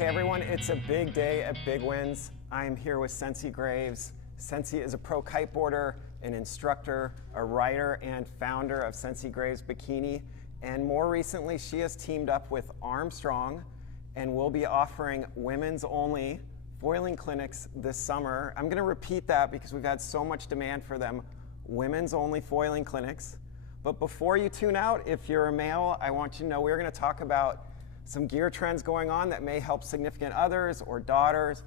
Hey everyone, it's a big day at Big Wins. I'm here with Sensi Graves. Sensi is a pro kiteboarder, an instructor, a writer, and founder of Sensi Graves Bikini. And more recently, she has teamed up with Armstrong and will be offering women's only foiling clinics this summer. I'm gonna repeat that because we've had so much demand for them. Women's only foiling clinics. But before you tune out, if you're a male, I want you to know we're gonna talk about some gear trends going on that may help significant others or daughters.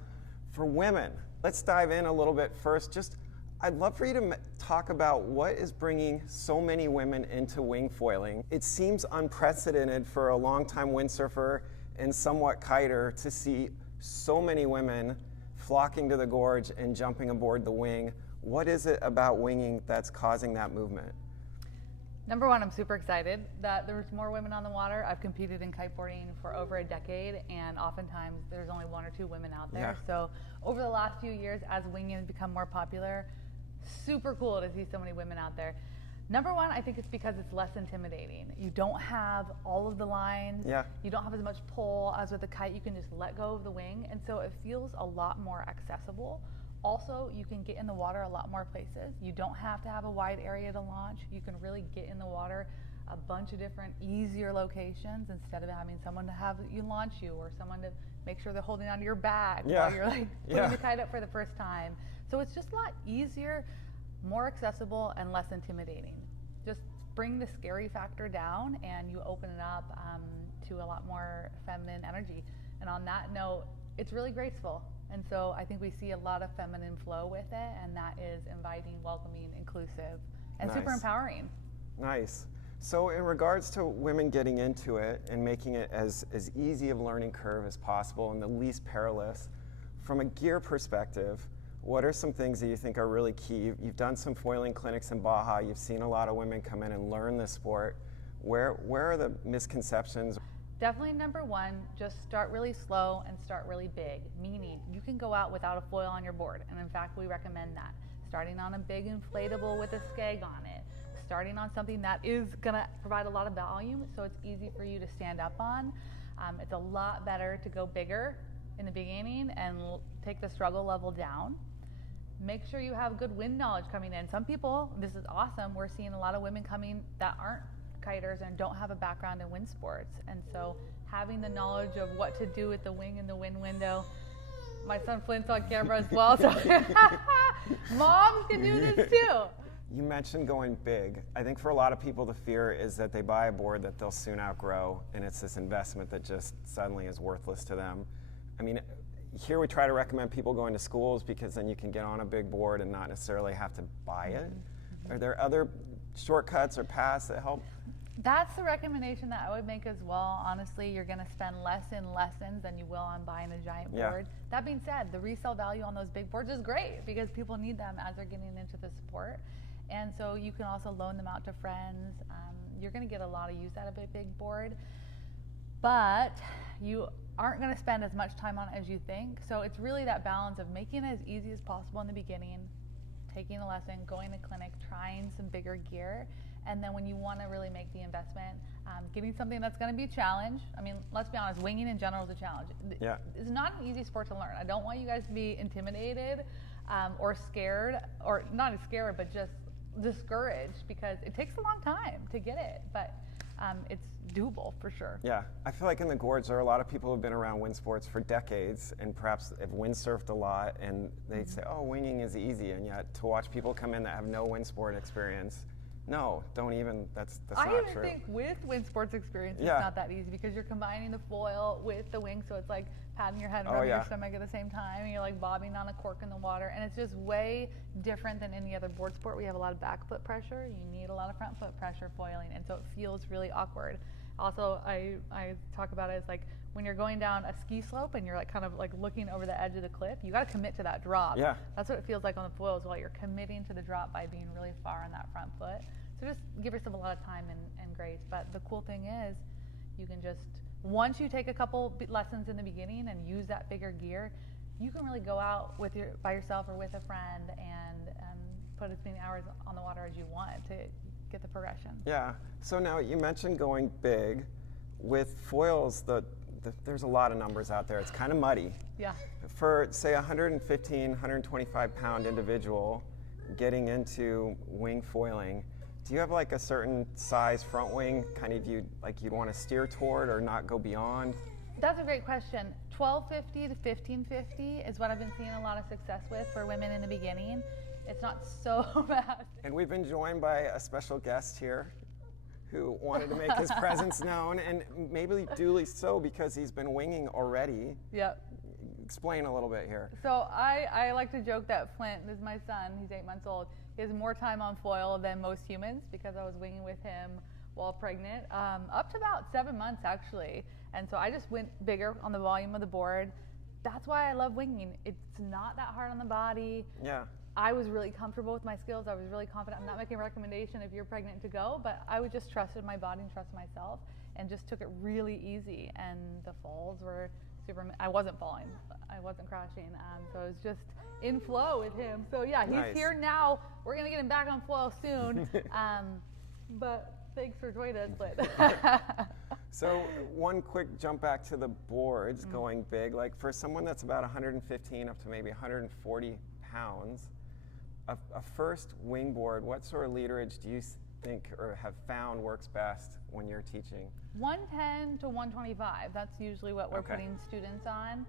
For women, let's dive in a little bit first. I'd love for you to talk about what is bringing so many women into wing foiling. It seems unprecedented for a longtime windsurfer and somewhat kiter to see so many women flocking to the gorge and jumping aboard the wing. What is it about winging that's causing that movement? Number one, I'm super excited that there's more women on the water. I've competed in kiteboarding for over a decade, and oftentimes there's only one or two women out there. Yeah. So over the last few years, as winging has become more popular, super cool to see so many women out there. Number one, I think it's because it's less intimidating. You don't have all of the lines. Yeah. You don't have as much pull as with a kite. You can just let go of the wing, and so it feels a lot more accessible. Also, you can get in the water a lot more places. You don't have to have a wide area to launch. You can really get in the water a bunch of different easier locations instead of having someone to have you launch you or someone to make sure they're holding onto your bag while you're like putting the kite up for the first time. So it's just a lot easier, more accessible, and less intimidating. Just bring the scary factor down and you open it up to a lot more feminine energy. And on that note, it's really graceful. And so I think we see a lot of feminine flow with it, and that is inviting, welcoming, inclusive, and super empowering. Nice. So in regards to women getting into it and making it as easy of a learning curve as possible and the least perilous, from a gear perspective, what are some things that you think are really key? You've done some foiling clinics in Baja. You've seen a lot of women come in and learn this sport. Where are the misconceptions? Definitely number one, just start really slow and start really big, meaning you can go out without a foil on your board. And in fact, we recommend that. Starting on a big inflatable with a skeg on it, starting on something that is gonna provide a lot of volume so it's easy for you to stand up on. It's a lot better to go bigger in the beginning and take the struggle level down. Make sure you have good wind knowledge coming in. Some people, this is awesome, we're seeing a lot of women coming that aren't kiters and don't have a background in wind sports, and so having the knowledge of what to do with the wing and the wind window. My son Flint's on camera as well, so moms can do this too. You mentioned going big. I think for a lot of people the fear is that they buy a board that they'll soon outgrow, and it's this investment that just suddenly is worthless to them. I mean, here we try to recommend people going to schools because then you can get on a big board and not necessarily have to buy it. Are there other shortcuts or paths that help? That's the recommendation that I would make as well. Honestly, you're going to spend less in lessons than you will on buying a giant board. That being said, the resale value on those big boards is great because people need them as they're getting into the sport. And so you can also loan them out to friends. You're going to get a lot of use out of a big board, but you aren't going to spend as much time on it as you think. So it's really that balance of making it as easy as possible in the beginning, taking a lesson, going to clinic, trying some bigger gear, and then when you want to really make the investment, getting something that's going to be a challenge. I mean, let's be honest, winging in general is a challenge. Yeah. It's not an easy sport to learn. I don't want you guys to be intimidated or scared, or not scared, but just discouraged because it takes a long time to get it, but it's doable for sure. Yeah, I feel like in the Gorge there are a lot of people who've been around wind sports for decades and perhaps have windsurfed a lot, and they say, oh, winging is easy, and yet to watch people come in that have no wind sport experience, no, don't even, that's not true. I even think with wind sports experience, it's not that easy because you're combining the foil with the wing, so it's like patting your head and rubbing your stomach at the same time, and you're like bobbing on a cork in the water, and it's just way different than any other board sport. We have a lot of back foot pressure, you need a lot of front foot pressure foiling, and so it feels really awkward. Also, I talk about it as like when you're going down a ski slope and you're like kind of like looking over the edge of the cliff, you got to commit to that drop. Yeah. That's what it feels like on the foils while you're committing to the drop by being really far on that front foot. So just give yourself a lot of time and grace. But the cool thing is you can just, once you take a couple lessons in the beginning and use that bigger gear, you can really go out with by yourself or with a friend and put as many hours on the water as you want to get the progression. Yeah. So now you mentioned going big. With foils, the there's a lot of numbers out there. It's kind of muddy. Yeah. For, say, 115, 125 pound individual getting into wing foiling, do you have like a certain size front wing kind of you'd want to steer toward or not go beyond? That's a great question. 1250 to 1550 is what I've been seeing a lot of success with for women in the beginning. It's not so bad. And we've been joined by a special guest here who wanted to make his presence known, and maybe duly so because he's been winging already. Yep. Explain a little bit here. So I like to joke that Flint, this is my son, he's 8 months old, he has more time on foil than most humans because I was winging with him while pregnant, up to about 7 months actually. And so I just went bigger on the volume of the board. That's why I love winging. It's not that hard on the body. Yeah. I was really comfortable with my skills. I was really confident. I'm not making a recommendation if you're pregnant to go, but I would just trusted my body and trusted myself and just took it really easy. And the falls were super, I wasn't falling. I wasn't crashing. So it was just in flow with him. So yeah, he's Nice. here now. We're going to get him back on foil soon. But thanks for joining us, Flint. So one quick jump back to the boards going big. Like for someone that's about 115 up to maybe 140 pounds, a first wing board, what sort of leaderage do you think or have found works best when you're teaching? 110 to 125, that's usually what we're putting students on.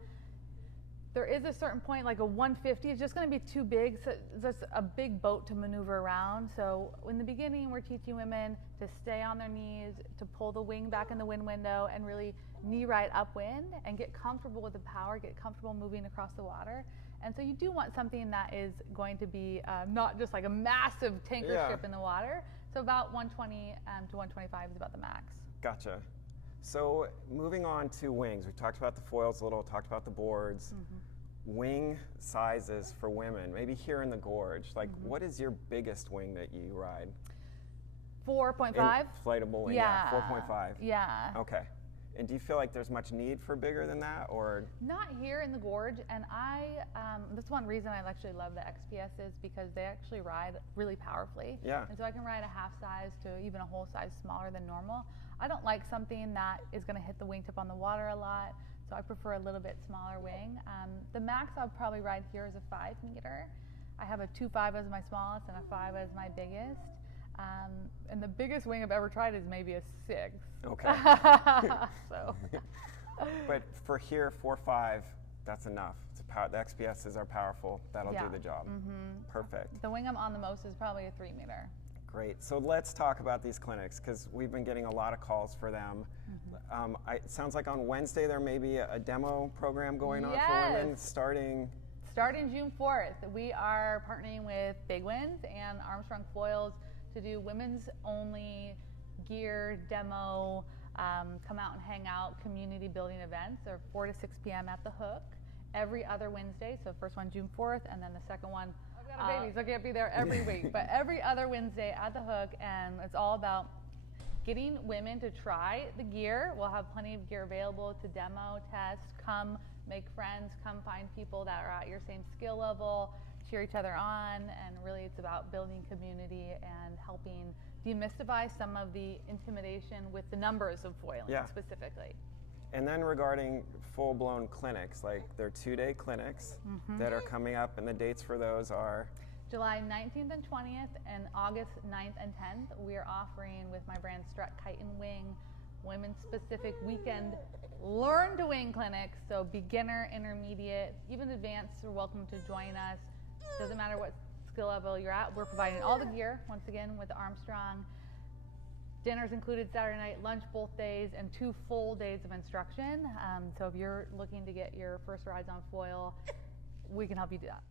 There is a certain point, like a 150 is just going to be too big, so that's a big boat to maneuver around. So in the beginning, we're teaching women to stay on their knees, to pull the wing back in the wind window and really knee right upwind and get comfortable with the power, get comfortable moving across the water. And so you do want something that is going to be not just like a massive tanker ship in the water. So about 120 to 125 is about the max. Gotcha. So moving on to wings, we talked about the foils a little, talked about the boards. Wing sizes for women, maybe here in the Gorge, like what is your biggest wing that you ride? 4.5? Inflatable wing, yeah. 4.5? Yeah. Okay. And do you feel like there's much need for bigger than that, or? Not here in the Gorge, and that's one reason I actually love the XPSs because they actually ride really powerfully. Yeah. And so I can ride a half size to even a whole size smaller than normal. I don't like something that is going to hit the wingtip on the water a lot, so I prefer a little bit smaller wing. The max I'll probably ride here is a 5 meter. I have a 2.5 as my smallest and a 5 as my biggest. And the biggest wing I've ever tried is maybe a 6. Okay. So. But for here, 4.5, that's enough. The XPSs are powerful. That'll do the job. Perfect. The wing I'm on the most is probably a 3 meter. Great. So let's talk about these clinics because we've been getting a lot of calls for them. It sounds like on Wednesday there may be a demo program going on for women starting June 4th. We are partnering with Big Winds and Armstrong Foils to do women's only gear demo, come out and hang out community building events. They're 4 to 6 p.m. at the Hook every other Wednesday. So first one June 4th and then the second one, I've got a baby so I can't be there every week, but every other Wednesday at the Hook, and it's all about getting women to try the gear. We'll have plenty of gear available to demo, test, come make friends, come find people that are at your same skill level, cheer each other on, and really it's about building community and helping demystify some of the intimidation with the numbers of foiling specifically. And then regarding full-blown clinics, like they're 2-day clinics that are coming up, and the dates for those are? July 19th and 20th and August 9th and 10th. We are offering with my brand Strut Kite and Wing women's specific weekend learn to wing clinics. So beginner, intermediate, even advanced are welcome to join us. Doesn't matter what skill level you're at. We're providing all the gear once again with Armstrong. Dinner's included Saturday night, lunch both days, and 2 full days of instruction. So if you're looking to get your first rides on foil, we can help you do that.